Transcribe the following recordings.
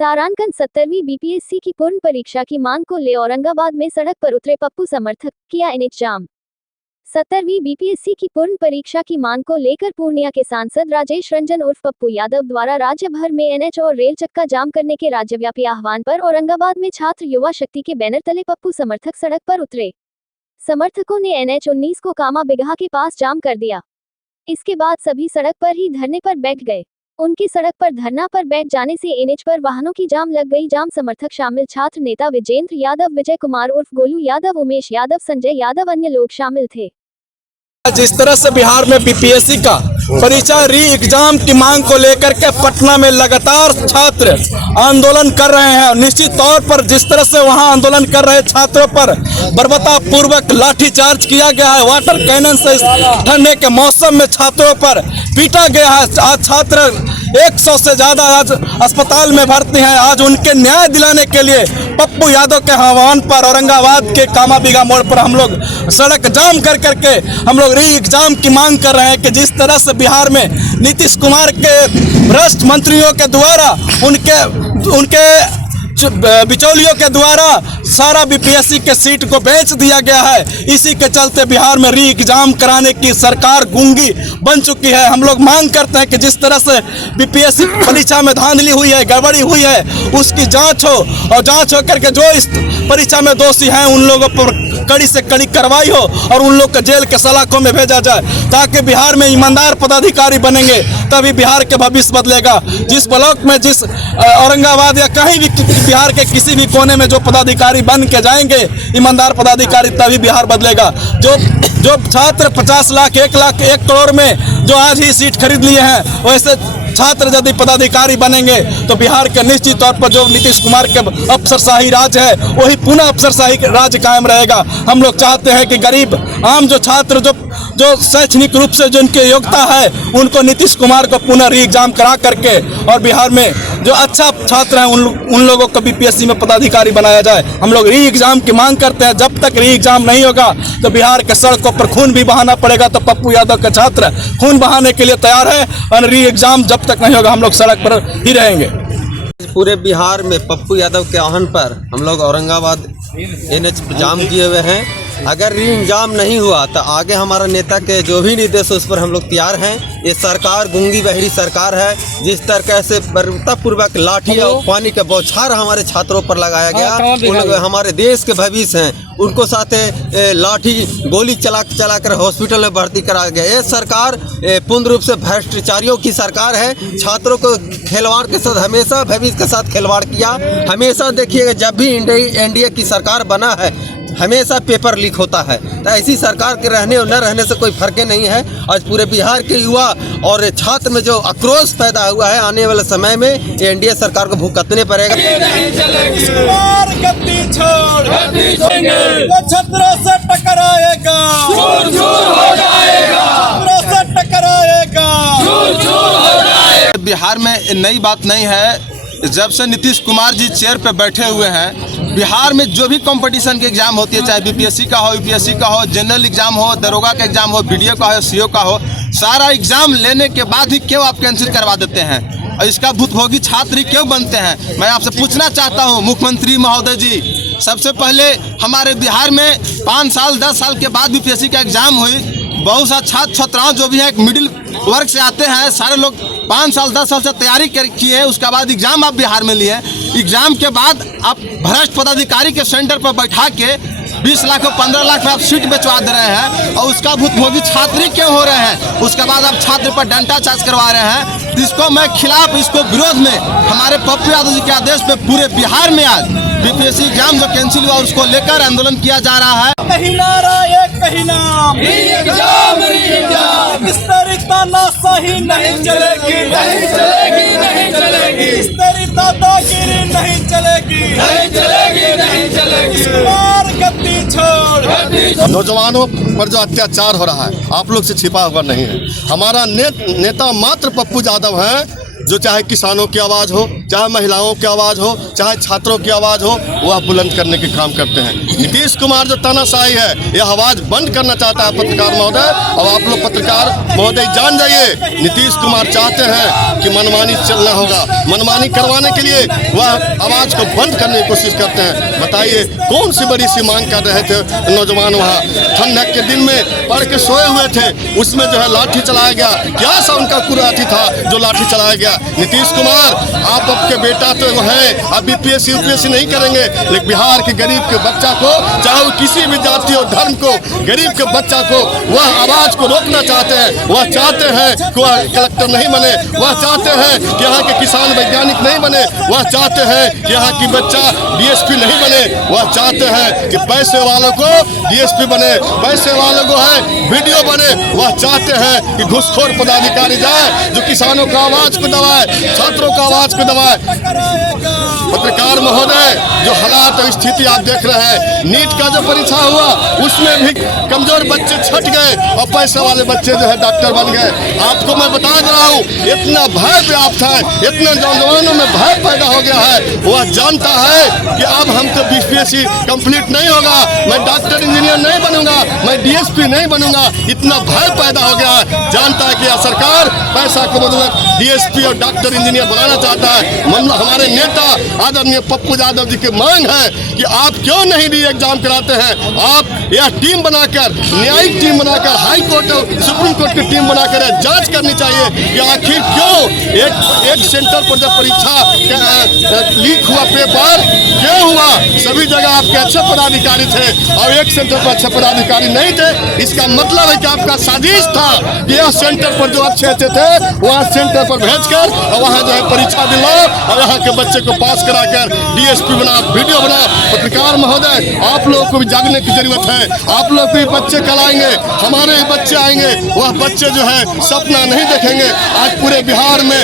तारांकन 70वीं BPSC की पूर्ण परीक्षा की मांग को ले औरंगाबाद में सड़क पर उतरे पप्पू समर्थक, किया एनएच जाम। 70वीं बीपीएससी की पूर्ण परीक्षा की मांग को लेकर पूर्णिया के सांसद राजेश रंजन उर्फ पप्पू यादव द्वारा राज्य भर में एनएच और रेल चक्का जाम करने के राज्यव्यापी आह्वान पर औरंगाबाद में छात्र युवा शक्ति के बैनर तले पप्पू समर्थक सड़क पर उतरे। समर्थकों ने एनएच 19 को कामा बिगहा के पास जाम कर दिया। इसके बाद सभी सड़क पर ही धरने पर बैठ गए। उनकी सड़क पर धरना पर बैठ जाने से एनएच पर वाहनों की जाम लग गई। जाम समर्थक शामिल छात्र नेता विजेंद्र यादव, विजय कुमार उर्फ गोलू यादव, उमेश यादव, संजय यादव अन्य लोग शामिल थे। जिस तरह से बिहार में बीपीएससी का परीक्षा री एग्जाम की मांग को लेकर के पटना में लगातार छात्र आंदोलन कर रहे हैं, निश्चित तौर पर जिस तरह से वहां आंदोलन कर रहे छात्रों पर बर्बरतापूर्वक लाठीचार्ज किया गया है, वाटर कैनन से ठंडे के मौसम में छात्रों पर पीटा गया है। आज छात्र 100 से ज्यादा आज अस्पताल में भर्ती हैं। आज उनके न्याय दिलाने के लिए पप्पू यादव के आह्वान पर औरंगाबाद के कामा बिगहा मोड़ पर हम लोग सड़क जाम कर करके हम लोग री एग्जाम की मांग कर रहे हैं कि जिस तरह से बिहार में नीतीश कुमार के भ्रष्ट मंत्रियों के द्वारा उनके बिचौलियों के द्वारा सारा बीपीएससी के सीट को बेच दिया गया है। इसी के चलते बिहार में री एग्जाम कराने की सरकार गूंगी बन चुकी है। हम लोग मांग करते हैं कि जिस तरह से बीपीएससी परीक्षा में धांधली हुई है, गड़बड़ी हुई है, उसकी जांच हो और जांच हो करके जो इस परीक्षा में दोषी हैं उन लोगों पर कड़ी से कड़ी कार्रवाई हो और उन लोग को जेल के सलाखों में भेजा जाए, ताकि बिहार में ईमानदार पदाधिकारी बनेंगे, तभी बिहार के भविष्य बदलेगा। जिस ब्लॉक में जिस औरंगाबाद या कहीं भी बिहार के किसी भी कोने में जो पदाधिकारी बन के जाएंगे ईमानदार पदाधिकारी, तभी बिहार बदलेगा। जो छात्र 50 लाख 1 लाख 1 करोड़ में जो आज ही सीट खरीद लिए हैं, वैसे छात्र यदि पदाधिकारी बनेंगे तो बिहार के निश्चित तौर पर जो नीतीश कुमार के अफसरशाही राज है वही पुनः अफसरशाही राज कायम रहेगा। हम लोग चाहते हैं कि गरीब आम जो छात्र जो शैक्षणिक रूप से जिनकी योग्यता है उनको नीतीश कुमार को पुनः री एग्जाम करा करके और बिहार में जो अच्छा छात्र हैं उन लोगों को बीपीएससी में पदाधिकारी बनाया जाए। हम लोग री एग्जाम की मांग करते हैं। जब तक री एग्जाम नहीं होगा तो बिहार के सड़कों पर खून भी बहाना पड़ेगा। तो पप्पू यादव के छात्र खून बहाने के लिए तैयार है और री एग्जाम जब तक नहीं होगा हम लोग सड़क पर ही रहेंगे। पूरे बिहार में पप्पू यादव के आह्वान पर हम लोग औरंगाबाद एनएच जाम किए हुए हैं। अगर री एग्जाम नहीं हुआ तो आगे हमारा नेता के जो भी निर्देश उस पर हम लोग तैयार हैं। ये सरकार गूंगी बहरी सरकार है। जिस तरह से बर्बरतापूर्वक लाठी और पानी का बौछार हमारे छात्रों पर लगाया गया, उन लोग हमारे देश के भविष्य हैं, उनको साथे लाठी गोली चला कर हॉस्पिटल में भर्ती करा गया। ये सरकार पूर्ण रूप से भ्रष्टाचारियों की सरकार है। छात्रों को खिलवाड़ के साथ हमेशा भविष्य के साथ खिलवाड़ किया। हमेशा देखिएगा जब भी एनडीए की सरकार बना है हमेशा पेपर लीक होता है। तो ऐसी सरकार के रहने और न रहने से कोई फर्क नहीं है। आज पूरे बिहार के युवा और छात्र में जो आक्रोश पैदा हुआ है, आने वाले समय में एनडीए सरकार को भुगतने पड़ेगा। छत्रों से टकराएगा, बिहार में नई बात नहीं है। जब से नीतीश कुमार जी चेयर पे बैठे हुए हैं, बिहार में जो भी कंपटीशन की एग्जाम होती है, चाहे बीपीएससी का हो, यूपीएससी का हो, जनरल एग्जाम हो, दरोगा का एग्जाम हो, बीडीओ का हो, सीओ का हो, सारा एग्जाम लेने के बाद ही क्यों आप कैंसिल करवा देते हैं और इसका भुतभोगी छात्र ही क्यों बनते हैं? मैं आपसे पूछना चाहता हूं मुख्यमंत्री महोदय जी, सबसे पहले हमारे बिहार में 5 साल 10 साल के बाद बीपीएससी का एग्जाम हुई। बहुत सा छात्र छात्राओं जो भी है एक मिडिल वर्ग से आते हैं, सारे लोग 5 साल 10 साल से तैयारी किए, उसके बाद एग्जाम आप बिहार में लिए। एग्जाम के बाद आप भ्रष्ट पदाधिकारी के सेंटर पर बैठा के 20 लाख और 15 लाख में आप सीट बेचवा दे रहे हैं और उसका भुतभोगी छात्र क्यों हो रहे हैं? उसके बाद आप छात्र पर डंडा चार्ज करवा रहे हैं। इसको मैं खिलाफ, इसको विरोध में हमारे पप्पू यादव जी के आदेश पे पूरे बिहार में आज बीपीएससी एग्जाम जो कैंसिल हुआ उसको लेकर आंदोलन किया जा रहा है। कहीं नारा एक कहीं नाम, री एग्जाम, री एग्जाम। इस तेरी तानाशाही नहीं चलेगी, नहीं चलेगी, नहीं चलेगी। इस तेरी दादागिरी नहीं चलेगी, नहीं चलेगी, नहीं चलेगी। गद्दी छोड़। नौजवानों पर जो अत्याचार हो रहा है आप लोग से छिपा हुआ नहीं है। हमारा नेता मात्र पप्पू यादव है जो चाहे किसानों की आवाज़ हो, चाहे महिलाओं की आवाज़ हो, चाहे छात्रों की आवाज़ हो, वह बुलंद करने के काम करते हैं। नीतीश कुमार जो तानाशाही है, यह आवाज़ बंद करना चाहता है पत्रकार महोदय। और आप लोग पत्रकार महोदय जान जाइए, नीतीश कुमार चाहते हैं कि मनमानी चलना होगा। मनमानी करवाने के लिए वह आवाज़ को बंद करने की कोशिश करते हैं। बताइए कौन सी बड़ी सी मांग कर रहे थे नौजवान वहाँ ठंडक के दिन में पढ़ के सोए हुए थे, उसमें जो है लाठी चलाया गया। क्या सा उनका कुराठी था जो लाठी चलाया गया। नीतीश कुमार, आप आपके बेटा तो हैं, आप बीपीएससी यूपीएससी नहीं करेंगे, लेकिन बिहार के गरीब के बच्चा को, चाहे वो किसी भी जाति और धर्म को, गरीब के बच्चा को वह आवाज़ को रोकना चाहते हैं। वह चाहते हैं कि वह कलेक्टर नहीं बने, वह चाहते हैं कि यहाँ के किसान वैज्ञानिक नहीं बने, वह चाहते हैं कि यहाँ की बच्चा डीएसपी नहीं बने, वह चाहते हैं कि पैसे वालों को डीएसपी बने, पैसे वालों को है वीडियो बने। वह चाहते हैं कि घूसखोर पदाधिकारी जाए जो किसानों का आवाज़ को दबाए, छात्रों का आवाज़ को दबाए। पत्रकार महोदय, जो हालात और स्थिति आप देख रहे हैं, नीट का जो परीक्षा हुआ उसमें भी कमजोर बच्चे छट गए और पैसे वाले बच्चे जो है डॉक्टर बन गए। आपको मैं बता रहा हूँ, इतना भय व्याप्त है, इतना नौजवानों में भय पैदा हो गया है। वह जानता है कि अब हमको बीपीएससी कंप्लीट नहीं होगा, मैं डॉक्टर इंजीनियर नहीं बनूंगा, मैं डीएसपी नहीं बनूंगा। इतना भय पैदा हो गया है। जानता है कि यह सरकार पैसा को बदौलत डीएसपी और डॉक्टर इंजीनियर बनाना चाहता है। हमारे नेता आदरणीय पप्पू यादव जी की मांग है कि आप क्यों नहीं री एग्जाम कराते हैं। आप यह टीम बनाकर, न्यायिक टीम बनाकर, हाई कोर्ट और सुप्रीम कोर्ट की टीम बनाकर जांच करनी चाहिए कि आखिर क्यों एक सेंटर पर जब परीक्षा लीक हुआ पेपर क्यों हुआ। सभी जगह आपके अच्छे पदाधिकारी थे और एक सेंटर पर अच्छे पदाधिकारी नहीं थे। इसका मतलब है कि आपका साजिश था कि यह सेंटर पर जो अच्छे अच्छे थे वहाँ सेंटर पर भेजकर और वहाँ जो है परीक्षा दिलाओ और यहाँ के बच्चे को पास कराकर डीएसपी बना, वीडियो बना। पत्रकार महोदय, आप लोगों को भी जागने की जरूरत है। आप लोग भी बच्चे कल आएंगे, हमारे ही बच्चे आएंगे, वह बच्चे जो है सपना नहीं देखेंगे। आज पूरे बिहार में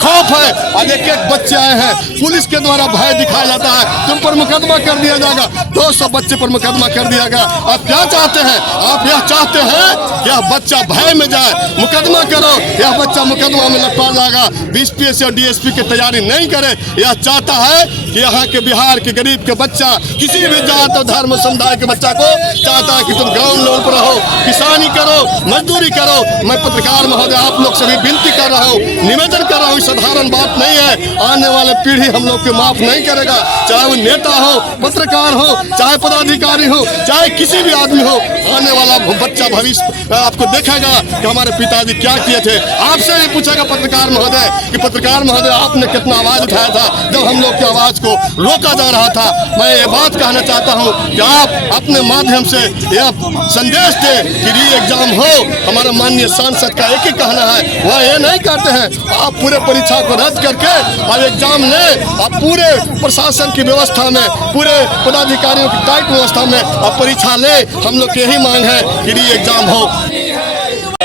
खौफ है। आज एक एक बच्चे आए हैं, पुलिस के द्वारा भय दिखाया जाता है, तुम पर मुकदमा कर दिया जाएगा, 200 बच्चे पर मुकदमा कर दिया गया। आप क्या चाहते हैं? आप यह चाहते हैं कि यह बच्चा भय में जाए, मुकदमा करो, यह बच्चा मुकदमा में लटका जाएगा। बीपीएससी और डीएसपी की तैयारी नहीं करे। यह चाहता है कि यहाँ के बिहार के गरीब के बच्चा, किसी भी जात और धर्म समुदाय के बच्चा को चाहता है कि तुम ग्राउंड लेवल पर रहो, किसानी करो, मजदूरी करो। मैं पत्रकार महोदय आप लोग से भी विनती कर रहा हूँ, निवेदन कर रहा हूँ, साधारण बात नहीं है। आने वाले पीढ़ी हम लोग के माफ नहीं करेगा, चाहे वो नेता हो, पत्रकार हो, चाहे पदाधिकारी हो, चाहे किसी भी आदमी हो। आने वाला बच्चा भविष्य आपको देखेगा कि हमारे पिताजी क्या किए थे। आपसे भी पूछेगा पत्रकार महोदय कि पत्रकार महोदय आपने कितना आवाज उठाया था जब हम लोग की आवाज को रोका जा रहा था। मैं ये बात कहना चाहता हूँ कि आप अपने माध्यम से यह संदेश दें कि री एग्जाम हो। हमारे माननीय सांसद का एक ही कहना है, वह ये नहीं कहते हैं आप पूरे परीक्षा को रद्द करके और एग्जाम लें। आप पूरे प्रशासन की व्यवस्था में, पूरे पदाधिकारियों की टाइट व्यवस्था में आप परीक्षा लें। हम लोग की यही मांग है कि री एग्जाम हो।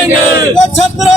छत्र